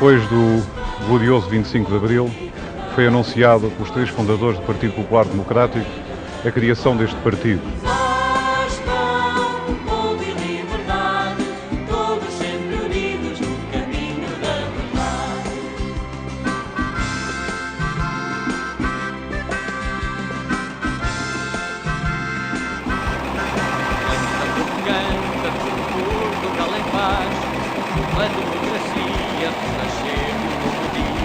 Depois do glorioso 25 de Abril, foi anunciado pelos três fundadores do Partido Popular Democrático a criação deste partido. A democracia renascer no novo dia.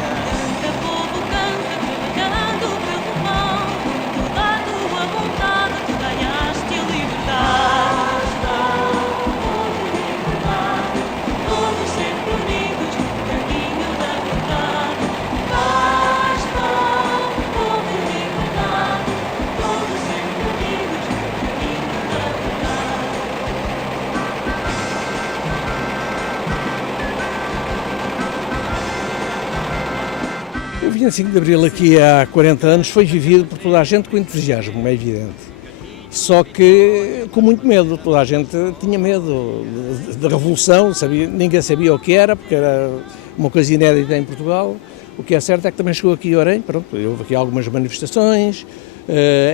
Canta, povo, canta, trabalhando pelo pão, toda a tua vontade, tu ganhaste a liberdade. Povo de liberdade, todos sempre unidos no caminho da verdade. Basta, povo de liberdade, todos sempre unidos no caminho da verdade. O 25 de Abril aqui há 40 anos foi vivido por toda a gente com entusiasmo, é evidente. Só que com muito medo, toda a gente tinha medo da revolução, ninguém sabia o que era, porque era uma coisa inédita em Portugal. O que é certo é que também chegou aqui a Orem, pronto, houve aqui algumas manifestações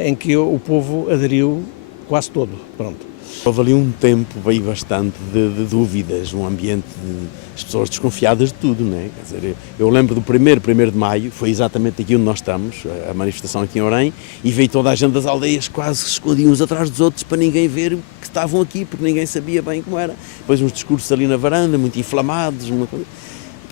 em que o povo aderiu quase todo, pronto. Houve ali um tempo bem bastante de dúvidas, um ambiente de as pessoas desconfiadas de tudo, não é? Quer dizer, eu lembro do 1º de Maio, foi exatamente aqui onde nós estamos, a manifestação aqui em Orem, e veio toda a gente das aldeias quase se escondiam uns atrás dos outros para ninguém ver que estavam aqui, porque ninguém sabia bem como era. Depois uns discursos ali na varanda, muito inflamados, uma coisa.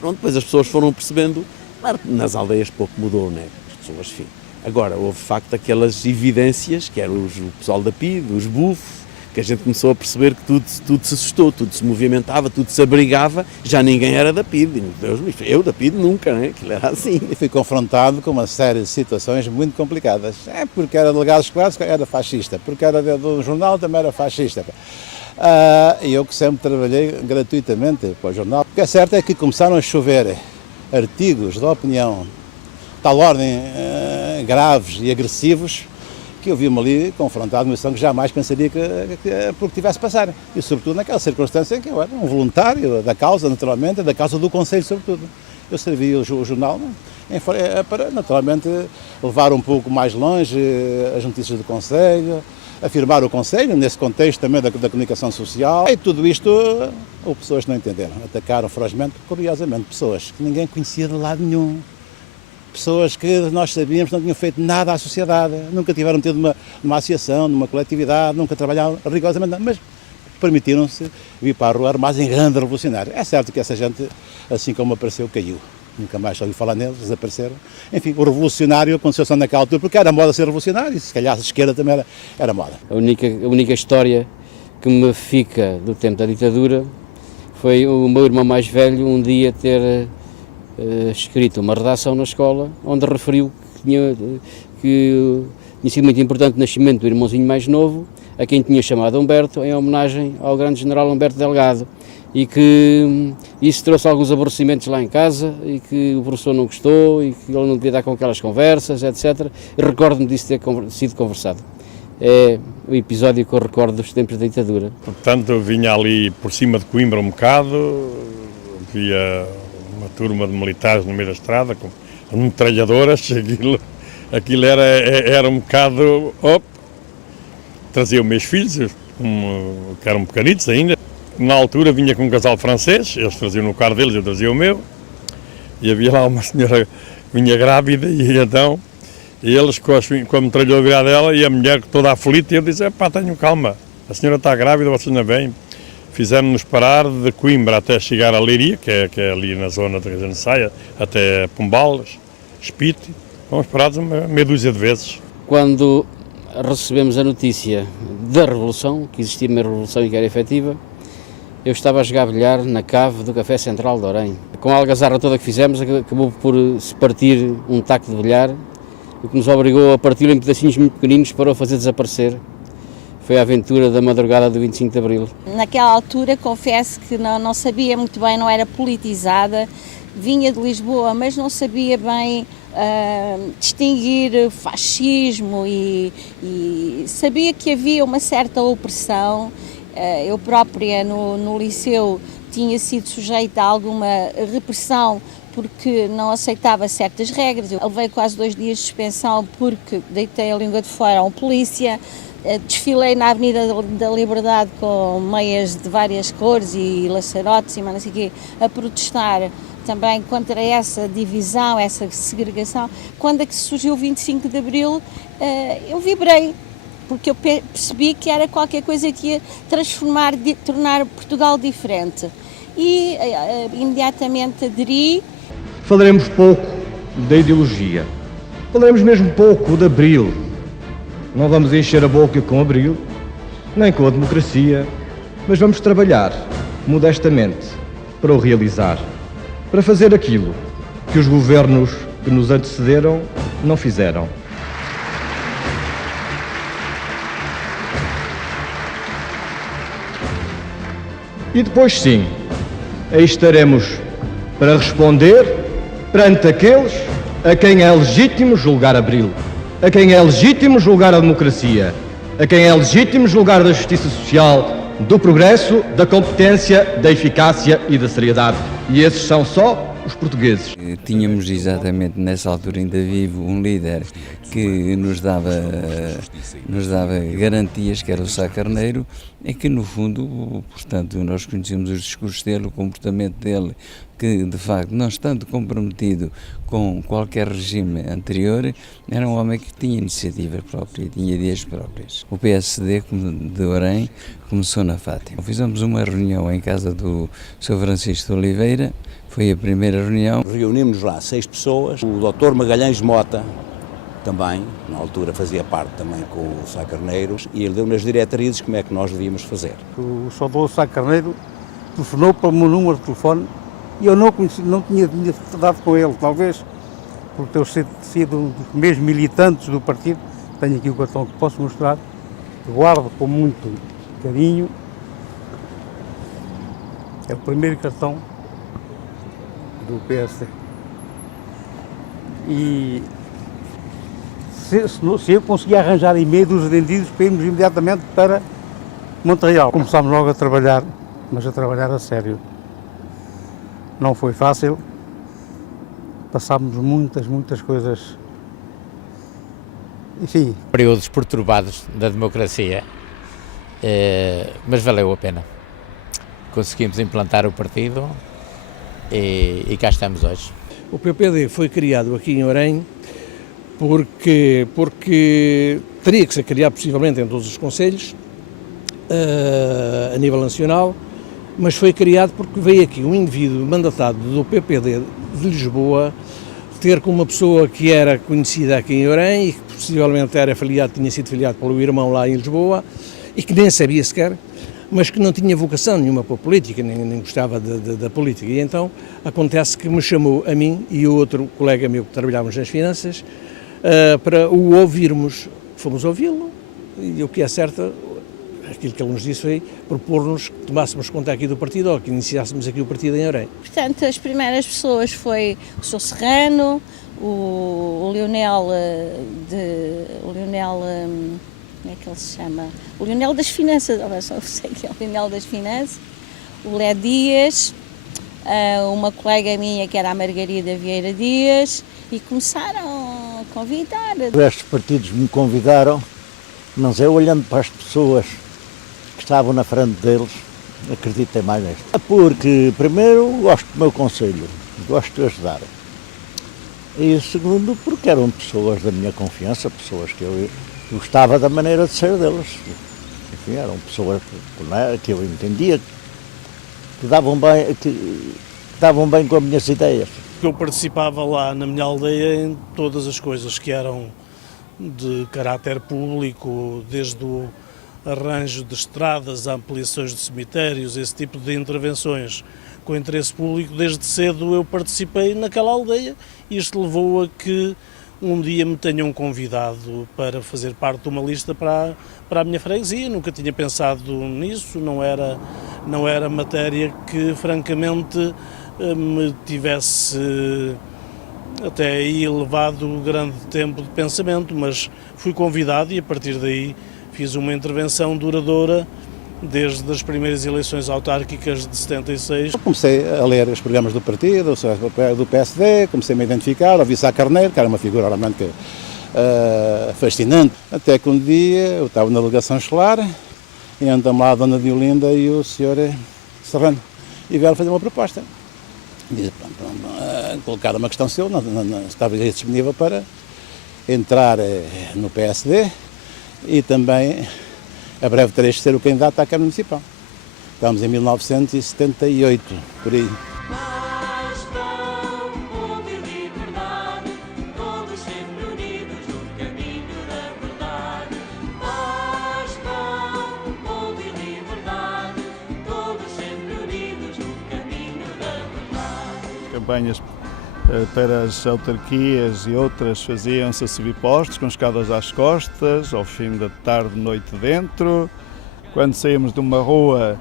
Pronto, depois as pessoas foram percebendo, claro que nas aldeias pouco mudou, não é? As pessoas, enfim. Agora, houve de facto aquelas evidências, que eram o pessoal da PIDE, os bufos, que a gente começou a perceber que tudo se assustou, tudo se movimentava, tudo se abrigava, já ninguém era da PIDE. Deus, eu da PIDE nunca, né? Aquilo era assim. E fui confrontado com uma série de situações muito complicadas. Porque era delegado escolar, era fascista, porque era do jornal, também era fascista. E eu que sempre trabalhei gratuitamente para o jornal. O que é certo é que começaram a chover artigos de opinião de tal ordem graves e agressivos, que eu vi-me ali confrontado numa situação que jamais pensaria que tivesse a passar. E sobretudo naquela circunstância em que eu era um voluntário da causa, naturalmente, da causa do Conselho, sobretudo. Eu servi o jornal para, naturalmente, levar um pouco mais longe as notícias do Conselho, afirmar o Conselho, nesse contexto também da comunicação social. E tudo isto, houve pessoas que não entenderam. Atacaram ferozmente, curiosamente, pessoas que ninguém conhecia de lado nenhum. Pessoas que nós sabíamos não tinham feito nada à sociedade, nunca tiveram tido numa associação, numa coletividade, nunca trabalharam rigorosamente, mas permitiram-se vir para a rua armados em grande revolucionário. É certo que essa gente, assim como apareceu, caiu. Nunca mais ouvi falar neles, desapareceram. Enfim, o revolucionário aconteceu só naquela altura, porque era moda ser revolucionário, e se calhar a esquerda também era moda. A única história que me fica do tempo da ditadura foi o meu irmão mais velho um dia ter escrito uma redação na escola onde referiu que tinha sido muito importante o nascimento do irmãozinho mais novo, a quem tinha chamado Humberto, em homenagem ao grande general Humberto Delgado, e que isso trouxe alguns aborrecimentos lá em casa e que o professor não gostou e que ele não devia estar com aquelas conversas, etc. E recordo-me disso ter sido conversado. É o episódio que eu recordo dos tempos da ditadura. Portanto, eu vinha ali por cima de Coimbra um bocado, via uma turma de militares no meio da estrada, com metralhadoras, aquilo era um bocado... Trazia os meus filhos, que eram pequenitos ainda. Na altura vinha com um casal francês, eles traziam no carro deles, eu trazia o meu, e havia lá uma senhora que vinha grávida, e então eles com a metralhadora virada dela, e a mulher toda aflita, e eu disse, tenham calma, a senhora está grávida, vocês não vêm. Fizeram-nos parar de Coimbra até chegar a Leiria, que é ali na zona de Região de Saia, até Pombal, Espite. Fomos parados meia dúzia de vezes. Quando recebemos a notícia da Revolução, que existia uma revolução e que era efetiva, eu estava a jogar bilhar na cave do Café Central de Orem. Com a algazarra toda que fizemos, acabou por se partir um taco de bilhar, o que nos obrigou a partir em pedacinhos muito pequeninos para o fazer desaparecer. Foi a aventura da madrugada do 25 de Abril. Naquela altura, confesso que não sabia muito bem, não era politizada, vinha de Lisboa, mas não sabia bem distinguir fascismo e sabia que havia uma certa opressão. Eu própria, no liceu, tinha sido sujeita a alguma repressão porque não aceitava certas regras. Eu levei quase 2 dias de suspensão porque deitei a língua de fora a um polícia, desfilei na Avenida da Liberdade com meias de várias cores e laçarotes e não sei o quê, a protestar também contra essa divisão, essa segregação. Quando é que surgiu o 25 de Abril, eu vibrei, porque eu percebi que era qualquer coisa que ia transformar, tornar Portugal diferente. E imediatamente aderi. Falaremos pouco da ideologia, falaremos mesmo pouco de Abril. Não vamos encher a boca com Abril, nem com a democracia, mas vamos trabalhar modestamente para o realizar, para fazer aquilo que os governos que nos antecederam não fizeram. E depois sim, aí estaremos para responder perante aqueles a quem é legítimo julgar Abril, a quem é legítimo julgar a democracia, a quem é legítimo julgar da justiça social, do progresso, da competência, da eficácia e da seriedade. E esses são só os portugueses. Tínhamos exatamente nessa altura ainda vivo um líder que nos dava garantias, que era o Sá Carneiro, e que no fundo, portanto, nós conhecemos os discursos dele, o comportamento dele, que de facto, não estando comprometido com qualquer regime anterior, era um homem que tinha iniciativa própria, tinha ideias próprias. O PSD de Orém começou na Fátima. Fizemos uma reunião em casa do Sr. Francisco de Oliveira, foi a primeira reunião. Reunimos lá 6 pessoas, o Dr. Magalhães Mota também, na altura fazia parte também com o Sá Carneiro, e ele deu-nos diretrizes como é que nós devíamos fazer. O saudoso Sá Carneiro telefonou para o meu número de telefone e eu não tinha dado com ele, talvez por ter sido um dos mesmos militantes do partido. Tenho aqui o cartão que posso mostrar, que guardo com muito carinho. É o primeiro cartão do PSD. E se eu conseguir arranjar e-mail dos vendidos para irmos imediatamente para Montreal. Começámos logo a trabalhar, mas a trabalhar a sério. Não foi fácil, passámos muitas coisas, enfim. Períodos perturbados da democracia, mas valeu a pena. Conseguimos implantar o partido e cá estamos hoje. O PPD foi criado aqui em Orém porque teria que ser criado possivelmente em todos os concelhos, a nível nacional, mas foi criado porque veio aqui um indivíduo mandatado do PPD de Lisboa ter com uma pessoa que era conhecida aqui em Orém e que possivelmente tinha sido filiado pelo irmão lá em Lisboa e que nem sabia sequer, mas que não tinha vocação nenhuma para a política, nem gostava da política. E então acontece que me chamou a mim e o outro colega meu que trabalhávamos nas finanças para o ouvirmos. Fomos ouvi-lo e o que é certo, aquilo que ele nos disse foi propor-nos que tomássemos conta aqui do partido ou que iniciássemos aqui o partido em Orém. Portanto, as primeiras pessoas foi o Sr. Serrano, o Leonel, como é que ele se chama? O Leonel das Finanças, só sei que é o Leonel das Finanças, o Lé Dias, uma colega minha que era a Margarida Vieira Dias, e começaram a convidar. Estes partidos me convidaram, mas eu olhando para as pessoas que estavam na frente deles, acreditei mais nisto. Porque, primeiro, gosto do meu conselho, gosto de ajudar. E segundo, porque eram pessoas da minha confiança, pessoas que eu gostava da maneira de ser deles. Enfim, eram pessoas que eu entendia, que davam bem com as minhas ideias. Eu participava lá na minha aldeia em todas as coisas que eram de caráter público, desde o arranjo de estradas, ampliações de cemitérios, esse tipo de intervenções com interesse público. Desde cedo eu participei naquela aldeia e isto levou a que um dia me tenham convidado para fazer parte de uma lista para a minha freguesia. Nunca tinha pensado nisso, não era matéria que francamente me tivesse até aí levado grande tempo de pensamento, mas fui convidado e a partir daí fiz uma intervenção duradoura desde as primeiras eleições autárquicas de 76. Comecei a ler os programas do partido, do PSD, comecei-me a identificar, ouvi Sá Carneiro, que era uma figura realmente fascinante. Até que um dia eu estava na delegação escolar, e andam lá a dona Diolinda e o senhor Serrano, e vieram fazer uma proposta. Diz, colocaram uma questão seu, estava disponível para entrar no PSD e também a breve terei de ser o candidato à Câmara Municipal. Estamos em 1978, por aí. Campanhas para as autarquias e outras faziam-se a subir postos com escadas às costas, ao fim da tarde, noite dentro. Quando saímos de uma rua,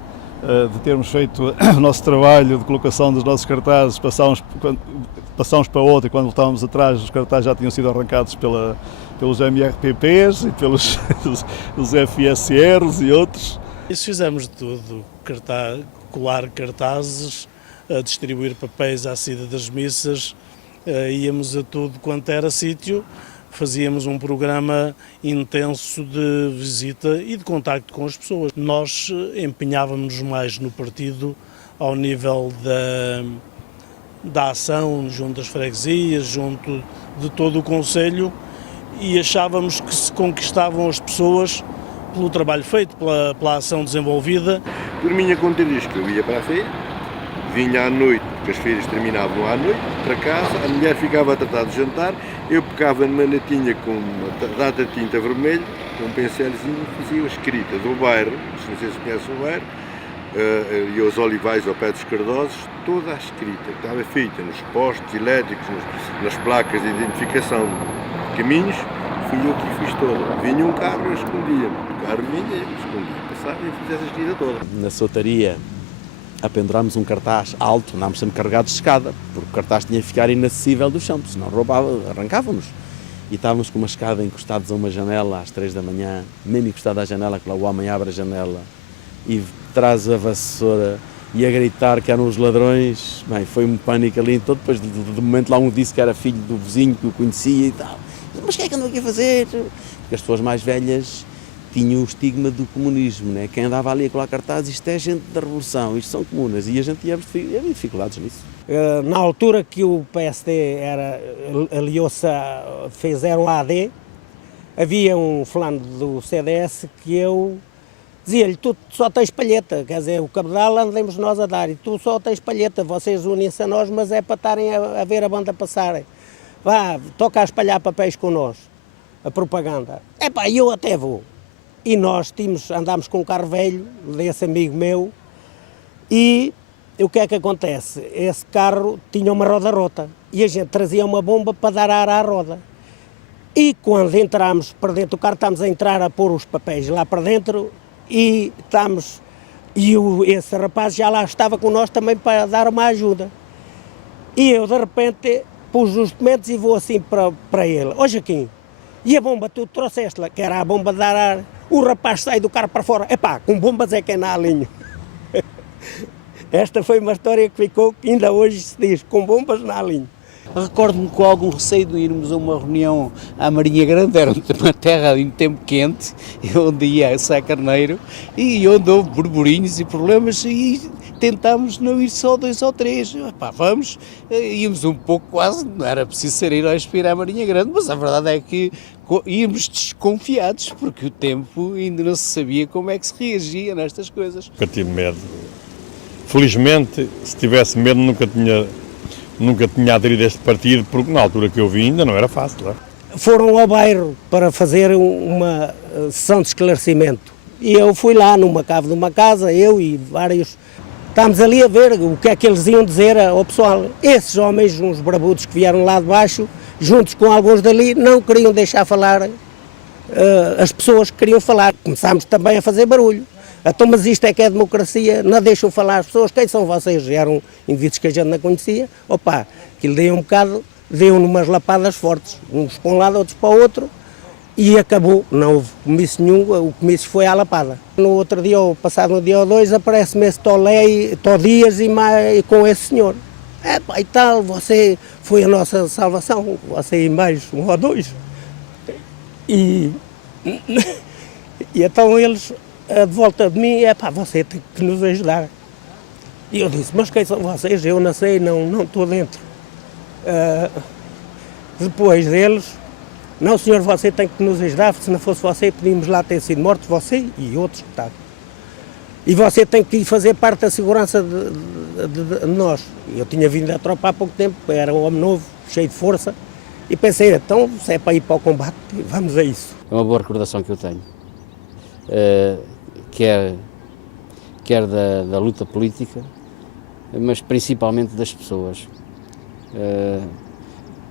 de termos feito o nosso trabalho de colocação dos nossos cartazes, passámos para outra e quando voltávamos atrás os cartazes já tinham sido arrancados pelos MRPPs e pelos os FSRs e outros. Isso fizemos de tudo, colar cartazes, a distribuir papéis à saída das missas, íamos a tudo quanto era sítio, fazíamos um programa intenso de visita e de contacto com as pessoas. Nós empenhávamos mais no partido ao nível da ação, junto das freguesias, junto de todo o concelho, e achávamos que se conquistavam as pessoas pelo trabalho feito, pela ação desenvolvida. Por minha conta diz que eu ia para a feira, vinha à noite, porque as feiras terminavam à noite, para casa, a mulher ficava a tratar de jantar, eu pegava numa latinha com uma data de tinta vermelha, com um pincelzinho, e fazia a escrita do bairro, não sei se conhece o bairro, e os olivais ao pé dos Cardosos, toda a escrita que estava feita nos postos elétricos, nas placas de identificação de caminhos, fui eu que fiz toda. Vinha um carro, eu escondia, o carro vinha, eu escondia, passava e fiz essa escrita toda. Na sotaria, apendurámos um cartaz alto, andámos sempre carregados de escada, porque o cartaz tinha que ficar inacessível do chão, senão arrancávamos. E estávamos com uma escada encostados a uma janela às 3 da manhã, mesmo encostado à janela, que lá o homem abre a janela e traz a vassoura e a gritar que eram os ladrões. Bem, foi um pânico ali, então depois de momento lá um disse que era filho do vizinho que o conhecia e tal. Mas o que é que andou aqui a fazer? Porque as pessoas mais velhas tinham o estigma do comunismo, né? Quem andava ali a colar cartazes, isto é gente da Revolução, isto são comunas, e a gente ia dificuldades nisso. Na altura que o PSD aliou-se, fizeram a AD, havia um fulano do CDS que eu dizia-lhe, tu só tens palheta, quer dizer, o cabedal andemos nós a dar, e tu só tens palheta, vocês unem-se a nós, mas é para estarem a ver a banda passarem. Vá, toca a espalhar papéis com nós, a propaganda. Epá, eu até vou. E nós andámos com um carro velho, desse amigo meu, e o que é que acontece? Esse carro tinha uma roda rota, e a gente trazia uma bomba para dar ar à roda. E quando entramos para dentro do carro, estamos a entrar a pôr os papéis lá para dentro, e esse rapaz já lá estava com nós também para dar uma ajuda. E eu, de repente, pus os documentos e vou assim para ele. Ó Joaquim, e a bomba tu trouxeste-la, que era a bomba de dar ar. O rapaz sai do carro para fora, epá, com bombas é que é na alinho. Esta foi uma história que ficou, que ainda hoje se diz, com bombas na alinho. Recordo-me com algum receio de irmos a uma reunião à Marinha Grande, era uma terra em tempo quente, onde ia a Sá Carneiro, e onde houve burburinhos e problemas, e tentámos não ir só 2 ou 3, epá, vamos, íamos um pouco quase, não era preciso ser heróis para ir à Marinha Grande, mas a verdade é que íamos desconfiados, porque o tempo ainda não se sabia como é que se reagia nestas coisas. Nunca tive medo. Felizmente, se tivesse medo, nunca tinha aderido a este partido, porque na altura que eu vim ainda não era fácil. Não é? Foram ao bairro para fazer uma sessão de esclarecimento. E eu fui lá numa cave de uma casa, eu e vários. Estávamos ali a ver o que é que eles iam dizer ao pessoal. Esses homens, uns bravudos que vieram lá de baixo, juntos com alguns dali, não queriam deixar falar as pessoas que queriam falar. Começámos também a fazer barulho. Então, mas isto é que é democracia, não deixam falar as pessoas, quem são vocês? Eram indivíduos que a gente não conhecia, opa, aquilo deu um bocado, deu umas lapadas fortes, uns para um lado, outros para o outro, e acabou, não houve comício nenhum, o comício foi à lapada. No outro dia, ou passado um dia ou dois, aparece-me esse Tó Dias e com esse senhor. E tal, você foi a nossa salvação, você e mais um ou dois. E então eles, de volta de mim, você tem que nos ajudar. E eu disse, mas quem são vocês? Eu não sei, não estou dentro. Depois deles, não senhor, você tem que nos ajudar, se não fosse você, podíamos lá ter sido mortos, você e outros que estavam. E você tem que fazer parte da segurança de nós. Eu tinha vindo da tropa há pouco tempo, era um homem novo, cheio de força, e pensei, então, se é para ir para o combate, vamos a isso. É uma boa recordação que eu tenho, quer da luta política, mas principalmente das pessoas.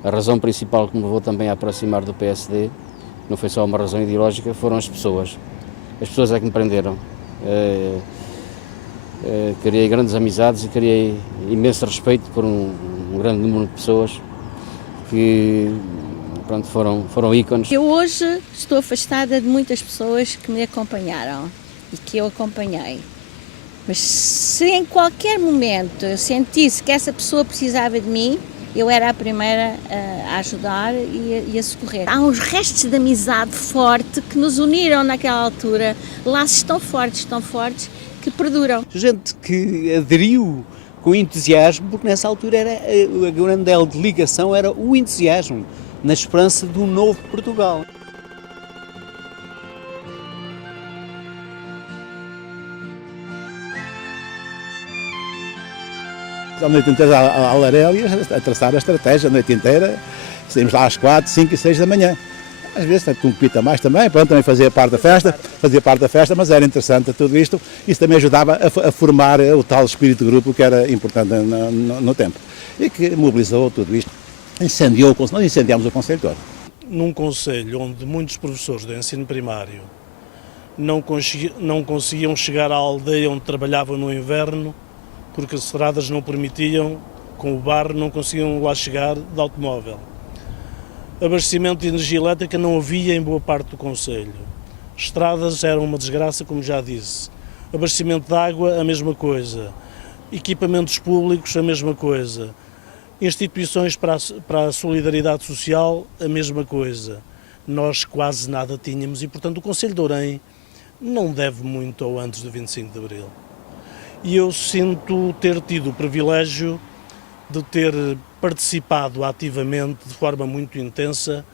A razão principal que me levou também a aproximar do PSD não foi só uma razão ideológica, foram as pessoas. As pessoas é que me prenderam. Criei grandes amizades e criei imenso respeito por um grande número de pessoas que pronto, foram ícones. Eu hoje estou afastada de muitas pessoas que me acompanharam e que eu acompanhei. Mas se em qualquer momento eu sentisse que essa pessoa precisava de mim, eu era a primeira a ajudar e a socorrer. Há uns restos de amizade forte que nos uniram naquela altura, laços tão fortes, que perduram. Gente que aderiu com entusiasmo, porque nessa altura a grande elo de ligação era o entusiasmo, na esperança de um novo Portugal. A noite inteira a Larélia, a traçar a estratégia, a noite inteira, saímos lá às 4, 5 e 6 da manhã. Às vezes com um pita mais também, pronto, também fazia parte da festa, mas era interessante tudo isto. Isso também ajudava a formar o tal espírito de grupo que era importante no tempo. E que mobilizou tudo isto. Nós incendiámos o Conselho todo. Num concelho onde muitos professores do ensino primário não conseguiam chegar à aldeia onde trabalhavam no inverno, porque as estradas não permitiam, com o barro não conseguiam lá chegar de automóvel. Abastecimento de energia elétrica não havia em boa parte do concelho. Estradas eram uma desgraça, como já disse. Abastecimento de água, a mesma coisa. Equipamentos públicos, a mesma coisa. Instituições para a solidariedade social, a mesma coisa. Nós quase nada tínhamos e, portanto, o Concelho de Ourém não deve muito ao antes do 25 de Abril. E eu sinto ter tido o privilégio de ter participado ativamente, de forma muito intensa,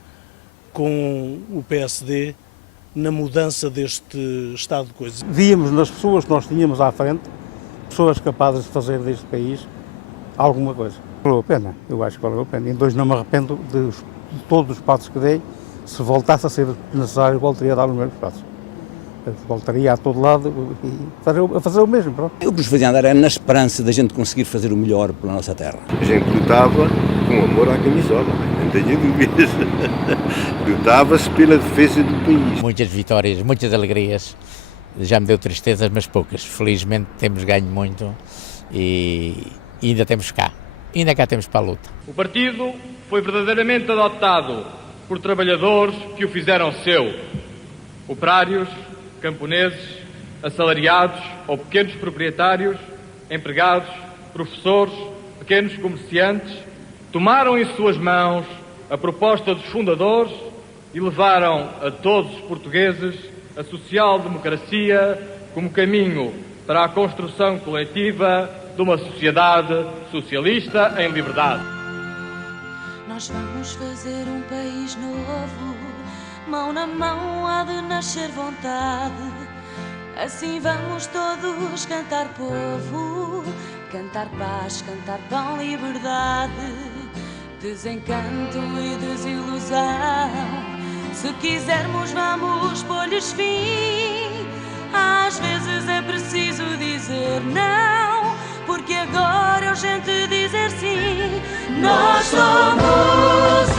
com o PSD na mudança deste estado de coisas. Víamos nas pessoas que nós tínhamos à frente, pessoas capazes de fazer deste país alguma coisa. Valeu a pena, eu acho que valeu a pena. E dois, não me arrependo de todos os passos que dei. Se voltasse a ser necessário, voltaria a dar os mesmos passos. Voltaria a todo lado e a fazer o mesmo. Pronto. O que nos fazia andar era na esperança da gente conseguir fazer o melhor pela nossa terra. A gente lutava com amor à camisola, não tenho dúvidas. Lutava-se pela defesa do país. Muitas vitórias, muitas alegrias. Já me deu tristezas, mas poucas. Felizmente temos ganho muito e ainda temos cá. Ainda cá temos para a luta. O partido foi verdadeiramente adotado por trabalhadores que o fizeram seu. Operários, camponeses, assalariados ou pequenos proprietários, empregados, professores, pequenos comerciantes, tomaram em suas mãos a proposta dos fundadores e levaram a todos os portugueses a social-democracia como caminho para a construção coletiva de uma sociedade socialista em liberdade. Nós vamos fazer um país novo, mão na mão há de nascer vontade. Assim vamos todos cantar povo, cantar paz, cantar pão, liberdade. Desencanto e desilusão, se quisermos vamos pôr-lhes fim. Às vezes é preciso dizer não, porque agora é urgente dizer sim. Nós somos